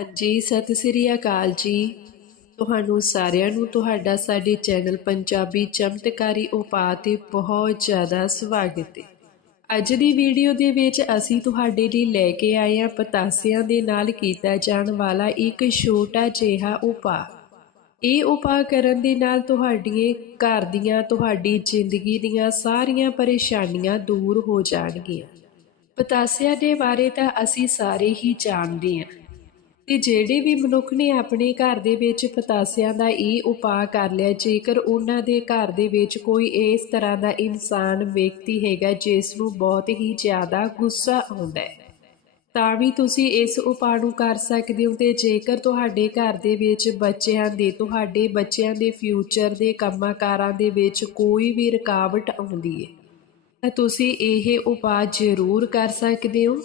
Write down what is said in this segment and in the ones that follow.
ਹਾਂਜੀ, ਸਤਿ ਸ੍ਰੀ ਅਕਾਲ ਜੀ। ਤੁਹਾਨੂੰ ਸਾਰਿਆਂ ਨੂੰ ਤੁਹਾਡਾ ਸਾਡੇ ਚੈਨਲ ਪੰਜਾਬੀ ਚਮਤਕਾਰੀ ਉਪਾਅ ਤੇ ਬਹੁਤ ਜ਼ਿਆਦਾ ਸਵਾਗਤ ਹੈ। ਅੱਜ ਦੀ ਵੀਡੀਓ ਦੇ ਵਿੱਚ ਅਸੀਂ ਤੁਹਾਡੇ ਲਈ ਲੈ ਕੇ ਆਏ ਹਾਂ ਪਤਾਸਿਆਂ ਦੇ ਨਾਲ ਕੀਤਾ ਜਾਣ ਵਾਲਾ ਇੱਕ ਛੋਟਾ ਜਿਹਾ ਉਪਾਅ। ਇਹ ਉਪਾਅ ਕਰਨ ਦੇ ਨਾਲ ਤੁਹਾਡੀਆਂ ਘਰ ਦੀਆਂ, ਤੁਹਾਡੀ ਜ਼ਿੰਦਗੀ ਦੀਆਂ ਸਾਰੀਆਂ ਪਰੇਸ਼ਾਨੀਆਂ ਦੂਰ ਹੋ ਜਾਣਗੀਆਂ। ਪਤਾਸਿਆਂ ਦੇ ਬਾਰੇ ਤਾਂ ਅਸੀਂ ਸਾਰੇ ਹੀ ਜਾਣਦੇ ਹਾਂ। ਤੇ ਜਿਹੜੇ ਵੀ ਮਨੁੱਖ ਨੇ ਆਪਣੇ ਘਰ ਦੇ ਵਿੱਚ ਪਤਾਸਿਆਂ ਦਾ ਇਹ ਉਪਾਅ ਕਰ ਲਿਆ, ਜੇਕਰ ਉਹਨਾਂ ਦੇ ਘਰ ਦੇ ਵਿੱਚ ਕੋਈ ਇਸ ਤਰ੍ਹਾਂ ਦਾ ਇਨਸਾਨ ਵਿਅਕਤੀ ਹੈਗਾ, ਜਿਸ ਨੂੰ ਬਹੁਤ ਹੀ ਜ਼ਿਆਦਾ ਗੁੱਸਾ ਆਉਂਦਾ ਹੈ, ਤਾਂ ਵੀ ਤੁਸੀਂ ਇਸ ਉਪਾਅ ਨੂੰ ਕਰ ਸਕਦੇ ਹੋ। ਤੇ ਜੇਕਰ ਤੁਹਾਡੇ ਘਰ ਦੇ ਵਿੱਚ ਬੱਚਿਆਂ ਦੇ, ਤੁਹਾਡੇ ਬੱਚਿਆਂ ਦੇ ਫਿਊਚਰ ਦੇ ਕੰਮਾਂ ਕਾਰਾਂ ਦੇ ਵਿੱਚ ਕੋਈ ਵੀ ਰੁਕਾਵਟ ਆਉਂਦੀ ਹੈ, ਤਾਂ ਤੁਸੀਂ ਇਹ ਉਪਾਅ ਜ਼ਰੂਰ ਕਰ ਸਕਦੇ ਹੋ।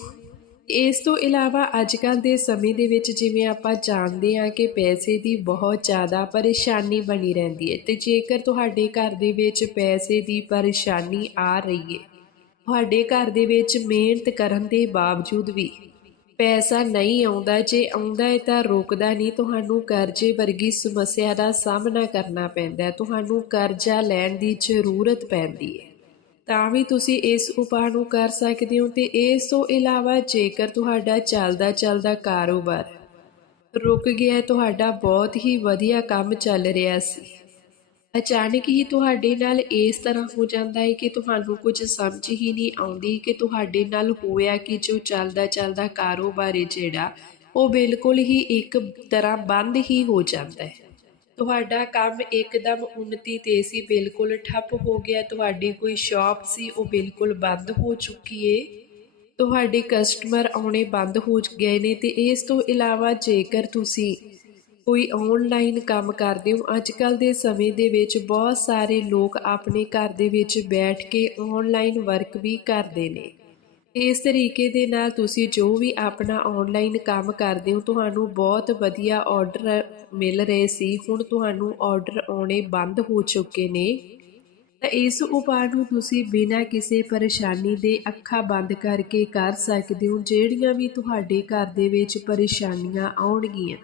ਇਸ ਤੋਂ ਇਲਾਵਾ ਅੱਜ ਕੱਲ੍ਹ ਦੇ ਸਮੇਂ ਦੇ ਵਿੱਚ ਜਿਵੇਂ ਆਪਾਂ ਜਾਣਦੇ ਹਾਂ ਕਿ ਪੈਸੇ ਦੀ ਬਹੁਤ ਜ਼ਿਆਦਾ ਪਰੇਸ਼ਾਨੀ ਬਣੀ ਰਹਿੰਦੀ ਹੈ ਤੇ ਜੇਕਰ ਤੁਹਾਡੇ ਘਰ ਦੇ ਵਿੱਚ ਪੈਸੇ ਦੀ ਪਰੇਸ਼ਾਨੀ ਆ ਰਹੀ ਹੈ, ਤੁਹਾਡੇ ਘਰ ਦੇ ਵਿੱਚ ਮਿਹਨਤ ਕਰਨ ਦੇ ਬਾਵਜੂਦ ਵੀ ਪੈਸਾ ਨਹੀਂ ਆਉਂਦਾ, ਜੇ ਆਉਂਦਾ ਹੈ ਤਾਂ ਰੋਕਦਾ ਨਹੀਂ, ਤੁਹਾਨੂੰ ਕਰਜ਼ੇ ਵਰਗੀ ਸਮੱਸਿਆ ਦਾ ਸਾਹਮਣਾ ਕਰਨਾ ਪੈਂਦਾ ਤੁਹਾਨੂੰ ਕਰਜ਼ਾ ਲੈਣ ਦੀ ਜ਼ਰੂਰਤ ਪੈਂਦੀ ਹੈ। ਤਾਂ ਵੀ ਤੁਸੀਂ ਇਸ ਉਪਾਅ ਨੂੰ ਕਰ ਸਕਦੇ ਹੋ ਤੇ ਇਸ ਤੋਂ ਇਲਾਵਾ ਜੇਕਰ ਤੁਹਾਡਾ ਚੱਲਦਾ ਚੱਲਦਾ ਕਾਰੋਬਾਰ ਰੁਕ ਗਿਆ, ਤੁਹਾਡਾ ਬਹੁਤ ਹੀ ਵਧੀਆ ਕੰਮ ਚੱਲ ਰਿਹਾ ਸੀ। ਅਚਾਨਕ ਹੀ ਤੁਹਾਡੇ ਨਾਲ ਇਸ ਤਰ੍ਹਾਂ ਹੋ ਜਾਂਦਾ ਹੈ ਕਿ ਤੁਹਾਨੂੰ ਕੁਝ ਸਮਝ ਹੀ ਨਹੀਂ ਆਉਂਦੀ ਕਿ ਤੁਹਾਡੇ ਨਾਲ ਹੋਇਆ ਕਿ ਜੋ ਚੱਲਦਾ ਚੱਲਦਾ ਕਾਰੋਬਾਰ ਹੈ ਜਿਹੜਾ, ਉਹ ਬਿਲਕੁਲ ਹੀ ਇੱਕ ਤਰ੍ਹਾਂ ਬੰਦ ਹੀ ਹੋ ਜਾਂਦਾ ਹੈ। ਤੁਹਾਡਾ ਕੰਮ ਇੱਕਦਮ ਉੱਨਤੀ ਤੇ ਸੀ, ਬਿਲਕੁਲ ਠੱਪ ਹੋ ਗਿਆ। ਤੁਹਾਡੀ ਕੋਈ ਸ਼ਾਪ ਸੀ, ਉਹ ਬਿਲਕੁਲ ਬੰਦ ਹੋ ਚੁੱਕੀ ਏ। ਤੁਹਾਡੇ ਕਸਟਮਰ ਆਉਣੇ ਬੰਦ ਹੋ ਗਏ ਨੇ ਤੇ ਇਸ ਤੋਂ ਇਲਾਵਾ ਜੇਕਰ ਤੁਸੀਂ ਕੋਈ ਆਨਲਾਈਨ ਕੰਮ ਕਰਦੇ ਹੋ ਅੱਜ ਕੱਲ ਦੇ ਸਮੇਂ ਦੇ ਵਿੱਚ ਬਹੁਤ ਸਾਰੇ ਲੋਕ ਆਪਣੇ ਘਰ ਦੇ ਵਿੱਚ ਬੈਠ ਕੇ ਆਨਲਾਈਨ ਵਰਕ ਵੀ ਕਰਦੇ ਨੇ। ਇਸ ਤਰੀਕੇ ਦੇ ਨਾਲ ਤੁਸੀਂ ਜੋ ਵੀ ਆਪਣਾ ਆਨਲਾਈਨ ਕੰਮ ਕਰਦੇ ਹੋ, ਤੁਹਾਨੂੰ ਬਹੁਤ ਵਧੀਆ ਆਰਡਰ ਮਿਲ ਰਹੇ ਸੀ। ਹੁਣ ਤੁਹਾਨੂੰ ਆਰਡਰ ਆਉਣੇ ਬੰਦ ਹੋ ਚੁੱਕੇ ਨੇ। ਤਾਂ ਇਸ ਉਪਾਅ ਨੂੰ ਤੁਸੀਂ ਬਿਨਾਂ ਕਿਸੇ ਪਰੇਸ਼ਾਨੀ ਦੇ ਅੱਖਾਂ ਬੰਦ ਕਰਕੇ ਕਰ ਸਕਦੇ ਹੋ, ਜਿਹੜੀਆਂ ਵੀ ਤੁਹਾਡੇ ਘਰ ਦੇ ਵਿੱਚ ਪਰੇਸ਼ਾਨੀਆਂ ਆਉਣਗੀਆਂ।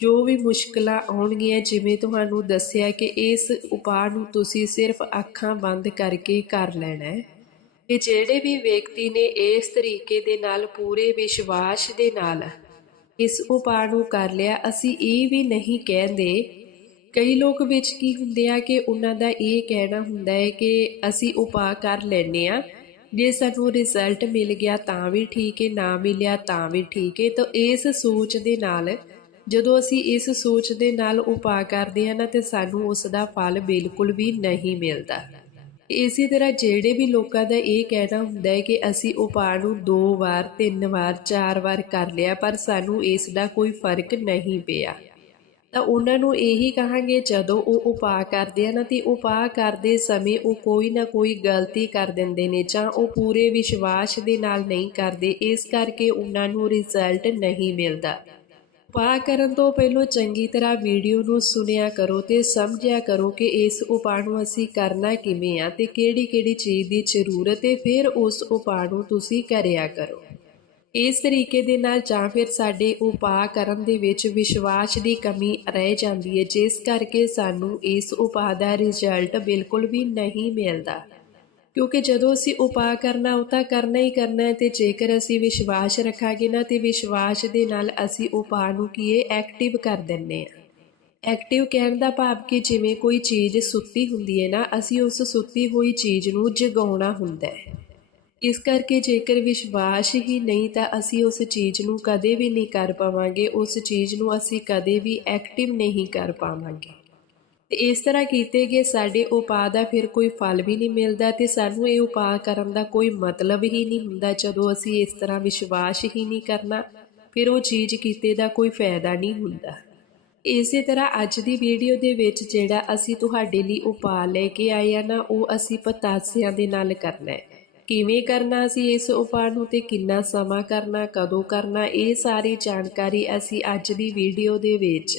ਜੋ ਵੀ ਮੁਸ਼ਕਲਾਂ ਆਉਣਗੀਆਂ, ਜਿਵੇਂ ਤੁਹਾਨੂੰ ਦੱਸਿਆ ਕਿ ਇਸ ਉਪਾਅ ਨੂੰ ਤੁਸੀਂ ਸਿਰਫ ਅੱਖਾਂ ਬੰਦ ਕਰਕੇ ਕਰ ਲੈਣਾ ਹੈ। ਕਿ ਜਿਹੜੇ ਵੀ ਵਿਅਕਤੀ ਨੇ ਇਸ ਤਰੀਕੇ ਦੇ ਨਾਲ ਪੂਰੇ ਵਿਸ਼ਵਾਸ ਦੇ ਨਾਲ ਇਸ ਉਪਾਅ ਨੂੰ ਕਰ ਲਿਆ, ਅਸੀਂ ਇਹ ਵੀ ਨਹੀਂ ਕਹਿੰਦੇ। ਕਈ ਲੋਕ ਵਿੱਚ ਕੀ ਹੁੰਦੇ ਆ ਕਿ ਉਹਨਾਂ ਦਾ ਇਹ ਕਹਿਣਾ ਹੁੰਦਾ ਹੈ ਕਿ ਅਸੀਂ ਉਪਾਅ ਕਰ ਲੈਨੇ ਆ ਜੇ ਸਾਨੂੰ ਰਿਜ਼ਲਟ ਮਿਲ ਗਿਆ ਤਾਂ ਵੀ ਠੀਕ ਹੈ, ਨਾ ਮਿਲਿਆ ਤਾਂ ਵੀ ਠੀਕ ਹੈ। ਤਾਂ ਇਸ ਸੋਚ ਦੇ ਨਾਲ, ਜਦੋਂ ਅਸੀਂ ਇਸ ਸੋਚ ਦੇ ਨਾਲ ਉਪਾਅ ਕਰਦੇ ਹਾਂ ਨਾ, ਤੇ ਸਾਨੂੰ ਉਸ ਦਾ ਫਲ ਬਿਲਕੁਲ ਵੀ ਨਹੀਂ ਮਿਲਦਾ। ਇਸੇ ਤਰ੍ਹਾਂ ਜਿਹੜੇ ਵੀ ਲੋਕਾਂ ਦਾ ਇਹ ਕਹਿਣਾ ਹੁੰਦਾ ਹੈ ਕਿ ਅਸੀਂ ਉਪਾਅ ਨੂੰ ਦੋ ਵਾਰ, ਤਿੰਨ ਵਾਰ, ਚਾਰ ਵਾਰ ਕਰ ਲਿਆ, ਪਰ ਸਾਨੂੰ ਇਸ ਦਾ ਕੋਈ ਫ਼ਰਕ ਨਹੀਂ ਪਿਆ। ਤਾਂ ਉਹਨਾਂ ਨੂੰ ਇਹੀ ਕਹਾਂਗੇ, ਜਦੋਂ ਉਹ ਉਪਾਅ ਕਰਦੇ ਆ ਨਾ, ਤੇ ਉਪਾਅ ਕਰਦੇ ਸਮੇਂ ਉਹ ਕੋਈ ਨਾ ਕੋਈ ਗਲਤੀ ਕਰ ਦਿੰਦੇ ਨੇ ਜਾਂ ਉਹ ਪੂਰੇ ਵਿਸ਼ਵਾਸ ਦੇ ਨਾਲ ਨਹੀਂ ਕਰਦੇ, ਇਸ ਕਰਕੇ ਉਹਨਾਂ ਨੂੰ ਰਿਜ਼ਲਟ ਨਹੀਂ ਮਿਲਦਾ। ਉਪਾਅ ਕਰਨ ਤੋਂ ਪਹਿਲਾਂ ਚੰਗੀ ਤਰ੍ਹਾਂ ਵੀਡੀਓ ਨੂੰ ਸੁਣਿਆ ਕਰੋ ਤੇ ਸਮਝਿਆ ਕਰੋ ਕਿ ਇਸ ਉਪਾਅ ਨੂੰ ਅਸੀਂ ਕਰਨਾ ਕਿਵੇਂ ਆ ਤੇ ਕਿਹੜੀ-ਕਿਹੜੀ ਚੀਜ਼ ਦੀ ਜ਼ਰੂਰਤ ਹੈ, ਫਿਰ ਉਸ ਉਪਾਅ ਨੂੰ ਤੁਸੀਂ ਕਰਿਆ ਕਰੋ। ਇਸ ਤਰੀਕੇ ਦੇ ਨਾਲ ਜਾਂ ਫਿਰ ਸਾਡੇ ਉਪਾਅ ਕਰਨ ਦੇ ਵਿੱਚ ਵਿਸ਼ਵਾਸ ਦੀ ਕਮੀ ਰਹਿ ਜਾਂਦੀ ਹੈ, ਜਿਸ ਕਰਕੇ ਸਾਨੂੰ ਇਸ ਉਪਾਅ ਦਾ ਰਿਜ਼ਲਟ ਬਿਲਕੁਲ ਵੀ ਨਹੀਂ ਮਿਲਦਾ। ਕਿਉਂਕਿ ਜਦੋਂ ਅਸੀਂ ਉਪਾਅ ਕਰਨਾ, ਉਹ ਤਾਂ ਕਰਨਾ ਹੀ ਕਰਨਾ ਹੈ ਤੇ ਜੇਕਰ ਅਸੀਂ ਵਿਸ਼ਵਾਸ ਰੱਖਾਂਗੇ ਨਾ, ਤੇ ਵਿਸ਼ਵਾਸ ਦੇ ਨਾਲ ਅਸੀਂ ਉਪਾਅ ਨੂੰ ਕੀ ਐਕਟਿਵ ਕਰ ਦਿੰਨੇ ਆ ਐਕਟਿਵ ਕਹਿਣ ਦਾ ਭਾਵ ਕਿ ਜਿਵੇਂ ਕੋਈ ਚੀਜ਼ ਸੁੱਤੀ ਹੁੰਦੀ ਹੈ ਨਾ, ਅਸੀਂ ਉਸ ਸੁੱਤੀ ਹੋਈ ਚੀਜ਼ ਨੂੰ ਜਗਾਉਣਾ ਹੁੰਦਾ ਹੈ। ਇਸ ਕਰਕੇ ਜੇਕਰ ਵਿਸ਼ਵਾਸ ਹੀ ਨਹੀਂ, ਤਾਂ ਅਸੀਂ ਉਸ ਚੀਜ਼ ਨੂੰ ਕਦੇ ਵੀ ਨਹੀਂ ਕਰ ਪਾਵਾਂਗੇ, ਉਸ ਚੀਜ਼ ਨੂੰ ਅਸੀਂ ਕਦੇ ਵੀ ਐਕਟਿਵ ਨਹੀਂ ਕਰ ਪਾਵਾਂਗੇ। ਤੇ ਇਸ ਤਰ੍ਹਾਂ ਕੀਤੇ ਗਏ, ਸਾਡੇ ਉਪਾਅ ਦਾ ਫਿਰ ਕੋਈ ਫਲ ਵੀ ਨਹੀਂ ਮਿਲਦਾ ਤੇ ਸਾਨੂੰ ਇਹ ਉਪਾਅ ਕਰਨ ਦਾ ਕੋਈ ਮਤਲਬ ਹੀ ਨਹੀਂ ਹੁੰਦਾ ਜਦੋਂ ਅਸੀਂ ਇਸ ਤਰ੍ਹਾਂ ਵਿਸ਼ਵਾਸ ਹੀ ਨਹੀਂ ਕਰਨਾ, ਫਿਰ ਉਹ ਚੀਜ਼ ਕੀਤੇ ਦਾ ਕੋਈ ਫਾਇਦਾ ਨਹੀਂ ਹੁੰਦਾ। ਇਸੇ ਤਰ੍ਹਾਂ ਅੱਜ ਦੀ ਵੀਡੀਓ ਦੇ ਵਿੱਚ ਜਿਹੜਾ ਅਸੀਂ ਤੁਹਾਡੇ ਲਈ ਉਪਾਅ ਲੈ ਕੇ ਆਏ ਆ ਨਾ, ਉਹ ਅਸੀਂ ਪਤਾਸਿਆਂ ਦੇ ਨਾਲ ਕਰਨਾ ਹੈ। ਕਿਵੇਂ ਕਰਨਾ ਅਸੀਂ ਇਸ ਉਪਾਅ ਨੂੰ ਤੇ ਕਿੰਨਾ ਸਮਾਂ ਕਰਨਾ, ਕਦੋਂ ਕਰਨਾ, ਇਹ ਸਾਰੀ ਜਾਣਕਾਰੀ ਅਸੀਂ ਅੱਜ ਦੀ ਵੀਡੀਓ ਦੇ ਵਿੱਚ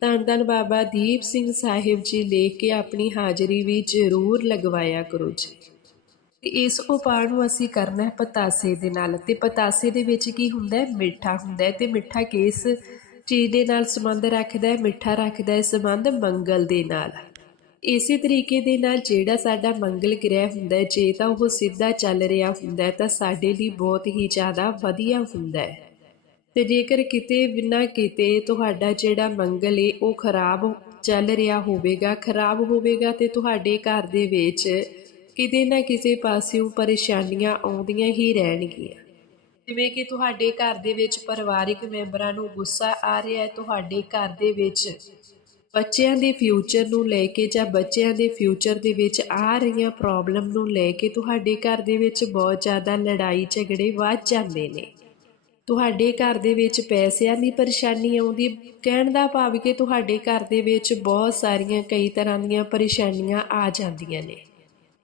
ਧੰਨ ਧੰਨ ਬਾਬਾ ਦੀਪ ਸਿੰਘ ਸਾਹਿਬ ਜੀ ਲਿਖ ਕੇ ਆਪਣੀ ਹਾਜ਼ਰੀ ਵੀ ਜ਼ਰੂਰ ਲਗਵਾਇਆ ਕਰੋ ਜੀ। ਤੇ ਇਸ ਉਪਾਅ ਨੂੰ ਅਸੀਂ ਕਰਨਾ ਹੈ ਪਤਾਸੇ ਦੇ ਨਾਲ। ਤੇ ਪਤਾਸੇ ਦੇ ਵਿੱਚ ਕੀ ਹੁੰਦਾ ਹੈ? ਮਿੱਠਾ ਹੁੰਦਾ ਹੈ। ਤੇ ਮਿੱਠਾ ਕਿਸ ਚੀਜ਼ ਦੇ ਨਾਲ ਸੰਬੰਧ ਰੱਖਦਾ ਹੈ? ਮਿੱਠਾ ਰੱਖਦਾ ਹੈ ਸੰਬੰਧ ਮੰਗਲ ਦੇ ਨਾਲ। ਇਸੇ ਤਰੀਕੇ ਦੇ ਨਾਲ ਜਿਹੜਾ ਸਾਡਾ ਮੰਗਲ ਗ੍ਰਹਿ ਹੁੰਦਾ ਹੈ, ਜੇ ਤਾਂ ਉਹ ਸਿੱਧਾ ਚੱਲ ਰਿਹਾ ਹੁੰਦਾ ਹੈ, ਤਾਂ ਸਾਡੇ ਲਈ ਬਹੁਤ ਹੀ ਜ਼ਿਆਦਾ ਵਧੀਆ ਹੁੰਦਾ ਹੈ। ਤੇ ਜੇਕਰ ਕਿਤੇ ਬਿਨਾਂ ਕਿਤੇ ਤੁਹਾਡਾ ਜਿਹੜਾ ਮੰਗਲ ਏ, ਉਹ ਖਰਾਬ ਚੱਲ ਰਿਹਾ ਹੋਵੇਗਾ, ਖਰਾਬ ਹੋਵੇਗਾ ਤੇ ਤੁਹਾਡੇ ਘਰ ਦੇ ਵਿੱਚ ਕਿਤੇ ਨਾ ਕਿਸੇ ਪਾਸਿਓਂ ਪਰੇਸ਼ਾਨੀਆਂ ਆਉਂਦੀਆਂ ਹੀ ਰਹਿਣਗੀਆਂ। ਜਿਵੇਂ ਕਿ ਤੁਹਾਡੇ ਘਰ ਦੇ ਵਿੱਚ ਪਰਿਵਾਰਿਕ ਮੈਂਬਰਾਂ ਨੂੰ ਗੁੱਸਾ ਆ ਰਿਹਾ ਹੈ, ਤੁਹਾਡੇ ਘਰ ਦੇ ਵਿੱਚ ਬੱਚਿਆਂ ਦੇ ਫਿਊਚਰ ਨੂੰ ਲੈ ਕੇ ਜਾਂ ਬੱਚਿਆਂ ਦੇ ਫਿਊਚਰ ਦੇ ਵਿੱਚ ਆ ਰਹੀਆਂ ਪ੍ਰੋਬਲਮ ਨੂੰ ਲੈ ਕੇ ਤੁਹਾਡੇ ਘਰ ਦੇ ਵਿੱਚ ਬਹੁਤ ਜ਼ਿਆਦਾ ਲੜਾਈ ਝਗੜੇ ਵੱਧ ਜਾਂਦੇ ਨੇ। ਤੁਹਾਡੇ ਘਰ ਦੇ ਵਿੱਚ ਪੈਸਿਆਂ ਦੀ ਪਰੇਸ਼ਾਨੀ ਆਉਂਦੀ, ਕਹਿਣ ਦਾ ਭਾਵ ਕਿ ਤੁਹਾਡੇ ਘਰ ਦੇ ਵਿੱਚ ਬਹੁਤ ਸਾਰੀਆਂ ਕਈ ਤਰ੍ਹਾਂ ਦੀਆਂ ਪਰੇਸ਼ਾਨੀਆਂ ਆ ਜਾਂਦੀਆਂ ਨੇ।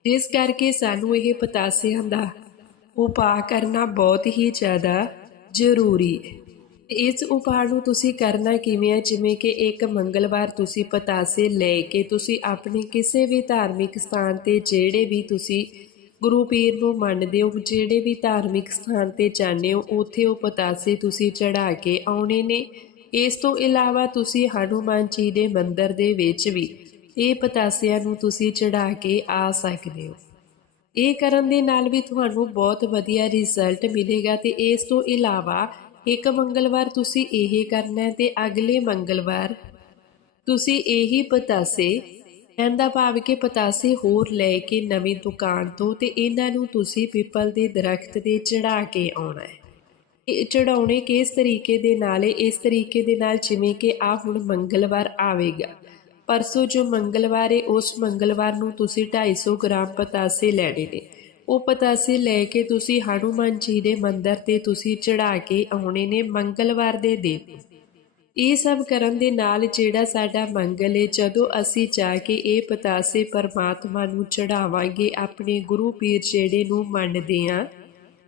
ਜਿਸ ਕਰਕੇ ਸਾਨੂੰ ਇਹ ਪਤਾਸਿਆਂ ਦਾ ਉਪਾਅ ਕਰਨਾ ਬਹੁਤ ਹੀ ਜ਼ਿਆਦਾ ਜ਼ਰੂਰੀ ਹੈ। ਇਸ ਉਪਾਅ ਨੂੰ ਤੁਸੀਂ ਕਰਨਾ ਕਿਵੇਂ ਹੈ ਜਿਵੇਂ ਕਿ ਇੱਕ ਮੰਗਲਵਾਰ ਤੁਸੀਂ ਪਤਾਸੇ ਲੈ ਕੇ ਤੁਸੀਂ ਆਪਣੇ ਕਿਸੇ ਵੀ ਧਾਰਮਿਕ ਸਥਾਨ ਤੇ ਜਿਹੜੇ ਵੀ ਤੁਸੀਂ ਗੁਰੂ ਪੀਰ ਨੂੰ ਮੰਨਦੇ ਹੋ, ਜਿਹੜੇ ਵੀ ਧਾਰਮਿਕ ਸਥਾਨ ਤੇ ਜਾਂਦੇ ਹੋ, ਉੱਥੇ ਉਹ ਪਤਾਸੇ ਤੁਸੀਂ ਚੜਾ ਕੇ ਆਉਣੇ ਨੇ। ਇਸ ਤੋਂ ਇਲਾਵਾ ਤੁਸੀਂ ਹਨੂਮਾਨ ਜੀ ਦੇ ਮੰਦਿਰ ਦੇ ਵਿੱਚ ਵੀ ਇਹ ਪਤਾਸਿਆਂ ਨੂੰ ਤੁਸੀਂ ਚੜਾ ਕੇ ਆ ਸਕਦੇ ਹੋ। ਇਹ ਕਰਨ ਦੇ ਨਾਲ ਵੀ ਤੁਹਾਨੂੰ ਬਹੁਤ ਵਧੀਆ ਰਿਜ਼ਲਟ ਮਿਲੇਗਾ ਤੇ ਇਸ ਤੋਂ ਇਲਾਵਾ ਇੱਕ ਮੰਗਲਵਾਰ ਤੁਸੀਂ ਇਹ ਕਰਨਾ ਹੈ ਤੇ ਅਗਲੇ ਮੰਗਲਵਾਰ ਤੁਸੀਂ ਇਹੀ ਪਤਾਸੇ ਕਹਿੰਦਾ ਭਾਵ ਕਿ ਪਤਾਸੇ ਹੋਰ ਲੈ ਕੇ ਨਵੀਂ ਦੁਕਾਨ ਤੋਂ ਤੇ ਇਹਨਾਂ ਨੂੰ ਤੁਸੀਂ ਪਿੱਪਲ ਦੇ ਦਰਖਤ ਤੇ ਚੜਾ ਕੇ ਆਉਣਾ ਹੈ। ਇਹ ਚੜਾਉਣੇ ਕਿਸ ਤਰੀਕੇ ਦੇ ਨਾਲ ਹੈ? ਇਸ ਤਰੀਕੇ ਦੇ ਨਾਲ ਜਿਵੇਂ ਕਿ ਆ ਹੁਣ ਮੰਗਲਵਾਰ ਆਵੇਗਾ। ਪਰਸੋਂ ਜੋ ਮੰਗਲਵਾਰ ਹੈ, ਉਸ ਮੰਗਲਵਾਰ ਨੂੰ ਤੁਸੀਂ 250 ਗ੍ਰਾਮ ਪਤਾਸੇ ਲੈਣੇ ਨੇ। ਉਹ ਪਤਾਸੇ ਲੈ ਕੇ ਤੁਸੀਂ ਹਨੂਮਾਨ ਜੀ ਦੇ ਮੰਦਿਰ ਤੇ ਤੁਸੀਂ ਚੜਾ ਕੇ ਆਉਣੇ ਨੇ ਮੰਗਲਵਾਰ ਦੇ ਦਿਨ ਇਹ ਸਭ ਕਰਨ ਦੇ ਨਾਲ ਜਿਹੜਾ ਸਾਡਾ ਮੰਗਲ ਹੈ ਜਦੋਂ ਅਸੀਂ ਜਾ ਕੇ ਇਹ ਪਤਾਸੇ ਪਰਮਾਤਮਾ ਨੂੰ ਚੜਾਵਾਂਗੇ ਆਪਣੇ ਗੁਰੂ ਪੀਰ ਜਿਹੜੇ ਨੂੰ ਮੰਨਦੇ ਆ,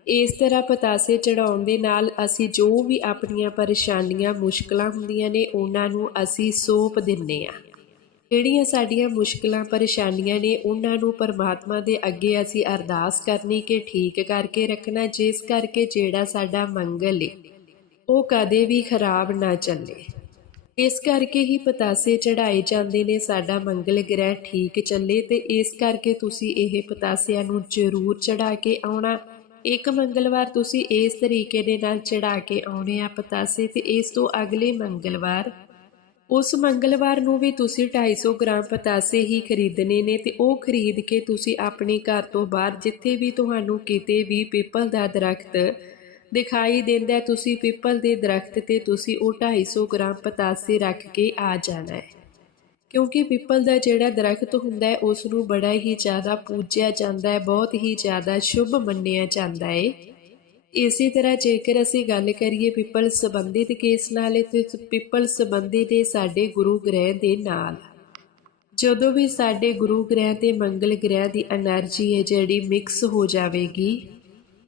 ਇਸ ਤਰ੍ਹਾਂ ਪਤਾਸੇ ਚੜਾਉਣ ਦੇ ਨਾਲ ਅਸੀਂ ਜੋ ਵੀ ਆਪਣੀਆਂ ਪਰੇਸ਼ਾਨੀਆਂ, ਮੁਸ਼ਕਲਾਂ ਹੁੰਦੀਆਂ ਨੇ, ਉਹਨਾਂ ਨੂੰ ਅਸੀਂ ਸੌਂਪ ਦਿੰਨੇ ਆ। ਜਿਹੜੀਆਂ ਸਾਡੀਆਂ ਮੁਸ਼ਕਲਾਂ, ਪਰੇਸ਼ਾਨੀਆਂ ਨੇ, ਉਹਨਾਂ ਨੂੰ ਪਰਮਾਤਮਾ ਦੇ ਅੱਗੇ ਅਸੀਂ ਅਰਦਾਸ ਕਰਨੀ ਕਿ ਠੀਕ ਕਰਕੇ ਰੱਖਣਾ, ਜਿਸ ਕਰਕੇ ਜਿਹੜਾ ਸਾਡਾ ਮੰਗਲ ਏ। ਉਹ ਕਦੇ ਵੀ ਖਰਾਬ ਨਾ ਚੱਲੇ। ਇਸ ਕਰਕੇ ਹੀ ਪਤਾਸੇ ਚੜਾਏ ਜਾਂਦੇ ਨੇ, ਸਾਡਾ ਮੰਗਲ ਗ੍ਰਹਿ ਠੀਕ ਚੱਲੇ ਤੇ ਇਸ ਕਰਕੇ ਤੁਸੀਂ ਇਹ ਪਤਾਸਿਆਂ ਨੂੰ ਜ਼ਰੂਰ ਚੜਾ ਕੇ ਆਉਣਾ। ਇੱਕ ਮੰਗਲਵਾਰ ਤੁਸੀਂ ਇਸ ਤਰੀਕੇ ਦੇ ਨਾਲ ਚੜਾ ਕੇ ਆਉਣੇ ਆ ਪਤਾਸੇ ਤੇ ਇਸ ਤੋਂ ਅਗਲੇ ਮੰਗਲਵਾਰ। ਉਸ ਮੰਗਲਵਾਰ ਨੂੰ ਵੀ ਤੁਸੀਂ 250 ਗ੍ਰਾਮ ਪਤਾਸੇ ਹੀ ਖਰੀਦਣੇ ਨੇ ਤੇ ਉਹ ਖਰੀਦ ਕੇ ਤੁਸੀਂ ਆਪਣੇ ਘਰ ਤੋਂ ਬਾਹਰ ਜਿੱਥੇ ਵੀ ਤੁਹਾਨੂੰ ਕਿਤੇ ਵੀ ਪੀਪਲ ਦਾ ਦਰਖਤ ਦਿਖਾਈ ਦਿੰਦਾ ਤੁਸੀਂ ਪੀਪਲ ਦੇ ਦਰਖਤ ਤੇ ਤੁਸੀਂ ਉਹ 250 ਗ੍ਰਾਮ ਪਤਾਸੇ ਰੱਖ ਕੇ ਆ ਜਾਣਾ ਹੈ। ਕਿਉਂਕਿ ਪੀਪਲ ਦਾ ਜਿਹੜਾ ਦਰਖਤ ਹੁੰਦਾ ਹੈ, ਉਸ ਨੂੰ ਬੜਾ ਹੀ ਜ਼ਿਆਦਾ ਪੂਜਿਆ ਜਾਂਦਾ ਹੈ, ਬਹੁਤ ਹੀ ਜ਼ਿਆਦਾ ਸ਼ੁਭ ਮੰਨਿਆ ਜਾਂਦਾ ਹੈ। ਇਸੇ ਤਰ੍ਹਾਂ ਜੇਕਰ ਅਸੀਂ ਗੱਲ ਕਰੀਏ ਪੀਪਲ ਸੰਬੰਧਿਤ ਕੇਸ ਨਾਲ, ਤੇ ਪੀਪਲ ਸੰਬੰਧੀ ਦੇ ਸਾਡੇ ਗੁਰੂ ਗ੍ਰਹਿ ਦੇ ਨਾਲ। ਜਦੋਂ ਵੀ ਸਾਡੇ ਗੁਰੂ ਗ੍ਰਹਿ ਤੇ ਮੰਗਲ ਗ੍ਰਹਿ ਦੀ એનર્ਜੀ ਹੈ, ਜਿਹੜੀ ਮਿਕਸ ਹੋ ਜਾਵੇਗੀ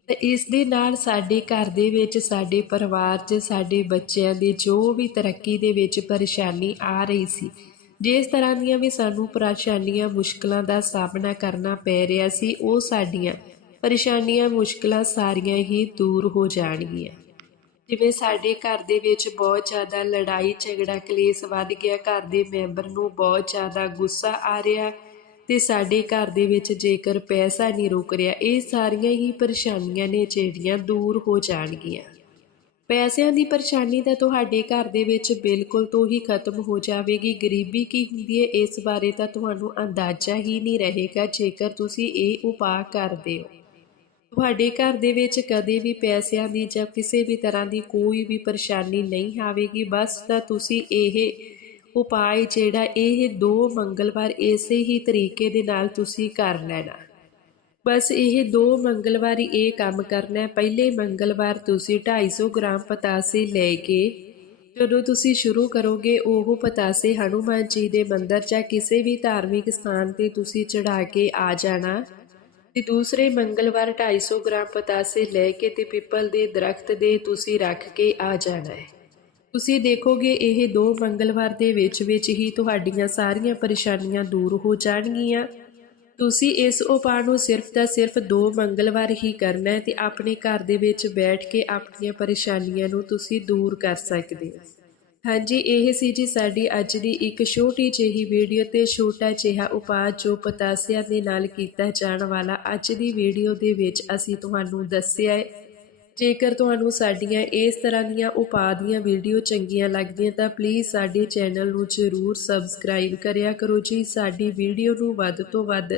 ਤੇ ਇਸ ਦੇ ਨਾਲ ਸਾਡੇ ਘਰ ਦੇ ਵਿੱਚ, ਸਾਡੇ ਪਰਿਵਾਰ 'ਚ, ਸਾਡੇ ਬੱਚਿਆਂ ਦੀ ਜੋ ਵੀ ਤਰੱਕੀ ਦੇ ਵਿੱਚ ਪਰੇਸ਼ਾਨੀ ਆ ਰਹੀ ਸੀ, ਜਿਸ ਤਰ੍ਹਾਂ ਦੀਆਂ ਵੀ ਸਾਨੂੰ ਪਰੇਸ਼ਾਨੀਆਂ, ਮੁਸ਼ਕਲਾਂ ਦਾ ਸਾਹਮਣਾ ਕਰਨਾ ਪੈ ਰਿਹਾ ਸੀ, ਉਹ ਸਾਡੀਆਂ ਪਰੇਸ਼ਾਨੀਆਂ, ਮੁਸ਼ਕਲਾਂ ਸਾਰੀਆਂ ਹੀ ਦੂਰ ਹੋ ਜਾਣਗੀਆਂ। ਜਿਵੇਂ ਸਾਡੇ ਘਰ ਦੇ ਵਿੱਚ ਬਹੁਤ ਜ਼ਿਆਦਾ ਲੜਾਈ, ਝਗੜਾ, ਕਲੇਸ਼ ਵੱਧ ਗਿਆ, ਘਰ ਦੇ ਮੈਂਬਰ ਨੂੰ ਬਹੁਤ ਜ਼ਿਆਦਾ ਗੁੱਸਾ ਆ ਰਿਹਾ ਤੇ ਸਾਡੇ ਘਰ ਦੇ ਵਿੱਚ ਜੇਕਰ ਪੈਸਾ ਨਹੀਂ ਰੁਕ ਰਿਹਾ, ਇਹ ਸਾਰੀਆਂ ਹੀ ਪਰੇਸ਼ਾਨੀਆਂ ਨੇ ਜਿਹੜੀਆਂ ਦੂਰ ਹੋ ਜਾਣਗੀਆਂ। ਪੈਸਿਆਂ ਦੀ ਪਰੇਸ਼ਾਨੀ ਤਾਂ ਤੁਹਾਡੇ ਘਰ ਦੇ ਵਿੱਚ ਬਿਲਕੁਲ ਤੋਂ ਹੀ ਖਤਮ ਹੋ ਜਾਵੇਗੀ। ਗਰੀਬੀ ਕੀ ਹੁੰਦੀ ਹੈ, ਇਸ ਬਾਰੇ ਤਾਂ ਤੁਹਾਨੂੰ ਅੰਦਾਜ਼ਾ ਹੀ ਨਹੀਂ ਰਹੇਗਾ, ਜੇਕਰ ਤੁਸੀਂ ਇਹ ਉਪਾਅ ਕਰਦੇ ਹੋ। ਤੁਹਾਡੇ ਘਰ ਦੇ ਵਿੱਚ ਕਦੇ ਵੀ ਪੈਸਿਆਂ ਦੀ ਜਾਂ ਕਿਸੇ ਵੀ ਤਰ੍ਹਾਂ ਦੀ ਕੋਈ ਵੀ ਪਰੇਸ਼ਾਨੀ ਨਹੀਂ ਆਵੇਗੀ, ਬਸ ਤਾਂ ਤੁਸੀਂ ਇਹ ਉਪਾਏ ਜਿਹੜਾ ਇਹ ਦੋ ਮੰਗਲਵਾਰ ਇਸੇ ਹੀ ਤਰੀਕੇ ਦੇ ਨਾਲ ਤੁਸੀਂ ਕਰ ਲੈਣਾ। ਬਸ ਇਹ ਦੋ ਮੰਗਲਵਾਰ ਇਹ ਕੰਮ ਕਰਨਾ ਹੈ। ਪਹਿਲੇ ਮੰਗਲਵਾਰ ਤੁਸੀਂ 250 ਗ੍ਰਾਮ ਪਤਾਸੇ ਲੈ ਕੇ ਜਦੋਂ ਤੁਸੀਂ ਸ਼ੁਰੂ ਕਰੋਗੇ, ਉਹ ਪਤਾਸੇ ਹਨੂਮਾਨ ਜੀ ਦੇ ਮੰਦਰ ਜਾਂ ਕਿਸੇ ਵੀ ਧਾਰਮਿਕ ਸਥਾਨ ਤੇ ਤੁਸੀਂ ਚੜਾ ਕੇ ਆ ਜਾਣਾ ਤੇ ਦੂਸਰੇ ਮੰਗਲਵਾਰ 250 ਗ੍ਰਾਮ ਪਤਾਸੇ ਲੈ ਕੇ ਤੇ ਪਿੱਪਲ ਦੇ ਦਰਖਤ ਦੇ ਤੁਸੀਂ ਰੱਖ ਕੇ ਆ ਜਾਣਾ ਹੈ। ਤੁਸੀਂ ਦੇਖੋਗੇ ਇਹ ਦੋ ਮੰਗਲਵਾਰ ਦੇ ਵਿੱਚ ਵਿੱਚ ਹੀ ਤੁਹਾਡੀਆਂ ਸਾਰੀਆਂ ਪਰੇਸ਼ਾਨੀਆਂ ਦੂਰ ਹੋ ਜਾਣਗੀਆਂ। ਤੁਸੀਂ ਇਸ ਉਪਾਅ ਨੂੰ ਸਿਰਫ ਤਾਂ ਸਿਰਫ ਦੋ ਮੰਗਲਵਾਰ ਹੀ ਕਰਨਾ ਹੈ ਤੇ ਆਪਣੇ ਘਰ ਦੇ ਵਿੱਚ ਬੈਠ ਕੇ ਆਪਣੀਆਂ ਪਰੇਸ਼ਾਨੀਆਂ ਨੂੰ ਤੁਸੀਂ ਦੂਰ ਕਰ ਸਕਦੇ ਹੋ। ਹਾਂਜੀ, ਇਹ ਸੀ ਜੀ ਸਾਡੀ ਅੱਜ ਦੀ ਇੱਕ ਛੋਟੀ ਜਿਹੀ ਵੀਡੀਓ ਤੇ ਛੋਟਾ ਜਿਹਾ ਉਪਾਅ ਜੋ ਪਤਾਸਿਆਂ ਦੇ ਨਾਲ ਕੀਤਾ ਜਾਣ ਵਾਲਾ ਅੱਜ ਦੀ ਵੀਡੀਓ ਦੇ ਵਿੱਚ ਅਸੀਂ ਤੁਹਾਨੂੰ ਦੱਸਿਆ ਹੈ। ਜੇਕਰ ਤੁਹਾਨੂੰ ਸਾਡੀਆਂ ਇਸ ਤਰ੍ਹਾਂ ਦੀਆਂ ਉਪਾਅ ਦੀਆਂ ਵੀਡੀਓ ਚੰਗੀਆਂ ਲੱਗਦੀਆਂ ਤਾਂ ਪਲੀਜ਼ ਸਾਡੇ ਚੈਨਲ ਨੂੰ ਜ਼ਰੂਰ ਸਬਸਕ੍ਰਾਈਬ ਕਰਿਆ ਕਰੋ ਜੀ। ਸਾਡੀ ਵੀਡੀਓ ਨੂੰ ਵੱਧ ਤੋਂ ਵੱਧ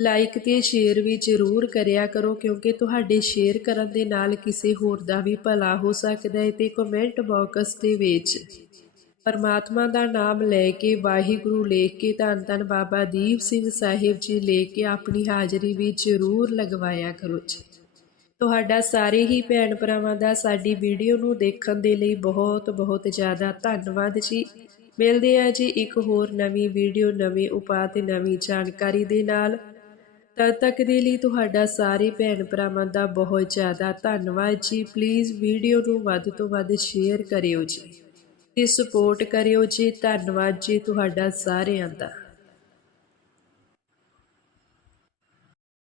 ਲਾਈਕ ਤੇ ਸ਼ੇਅਰ ਵੀ ਜ਼ਰੂਰ ਕਰਿਆ ਕਰੋ ਕਿਉਂਕਿ ਤੁਹਾਡੇ ਸ਼ੇਅਰ ਕਰਨ ਦੇ ਨਾਲ ਕਿਸੇ ਹੋਰ ਦਾ ਵੀ ਭਲਾ ਹੋ ਸਕਦਾ ਹੈ ਤੇ ਕਮੈਂਟ ਬਾਕਸ ਦੇ ਵਿੱਚ ਪਰਮਾਤਮਾ ਦਾ ਨਾਮ ਲੈ ਕੇ, ਵਾਹਿਗੁਰੂ ਲਿਖ ਕੇ, ਧੰਨ ਧੰਨ ਬਾਬਾ ਦੀਪ ਸਿੰਘ ਸਾਹਿਬ ਜੀ ਲੈ ਕੇ ਆਪਣੀ ਹਾਜ਼ਰੀ ਵੀ ਜ਼ਰੂਰ ਲਗਵਾਇਆ ਕਰੋ ਜੀ। ਤੁਹਾਡਾ ਸਾਰੇ ਹੀ ਭੈਣ ਭਰਾਵਾਂ ਦਾ ਸਾਡੀ ਵੀਡੀਓ ਨੂੰ ਦੇਖਣ ਦੇ ਲਈ ਬਹੁਤ ਬਹੁਤ ਜ਼ਿਆਦਾ ਧੰਨਵਾਦ ਜੀ। ਮਿਲਦੇ ਆ ਜੀ ਇੱਕ ਹੋਰ ਨਵੀਂ ਵੀਡੀਓ, ਨਵੇਂ ਉਪਾਅ ਤੇ ਨਵੀਂ ਜਾਣਕਾਰੀ ਦੇ ਨਾਲ। ਤਦ ਤੱਕ ਦੇ ਲਈ ਤੁਹਾਡਾ ਸਾਰੇ ਭੈਣ ਭਰਾਵਾਂ ਦਾ ਬਹੁਤ ਜ਼ਿਆਦਾ ਧੰਨਵਾਦ ਜੀ। ਪਲੀਜ਼ ਵੀਡੀਓ ਨੂੰ ਵੱਧ ਤੋਂ ਵੱਧ ਸ਼ੇਅਰ ਕਰਿਓ ਜੀ ਤੇ ਸਪੋਰਟ ਕਰਿਓ ਜੀ। ਧੰਨਵਾਦ ਜੀ ਤੁਹਾਡਾ ਸਾਰਿਆਂ ਦਾ।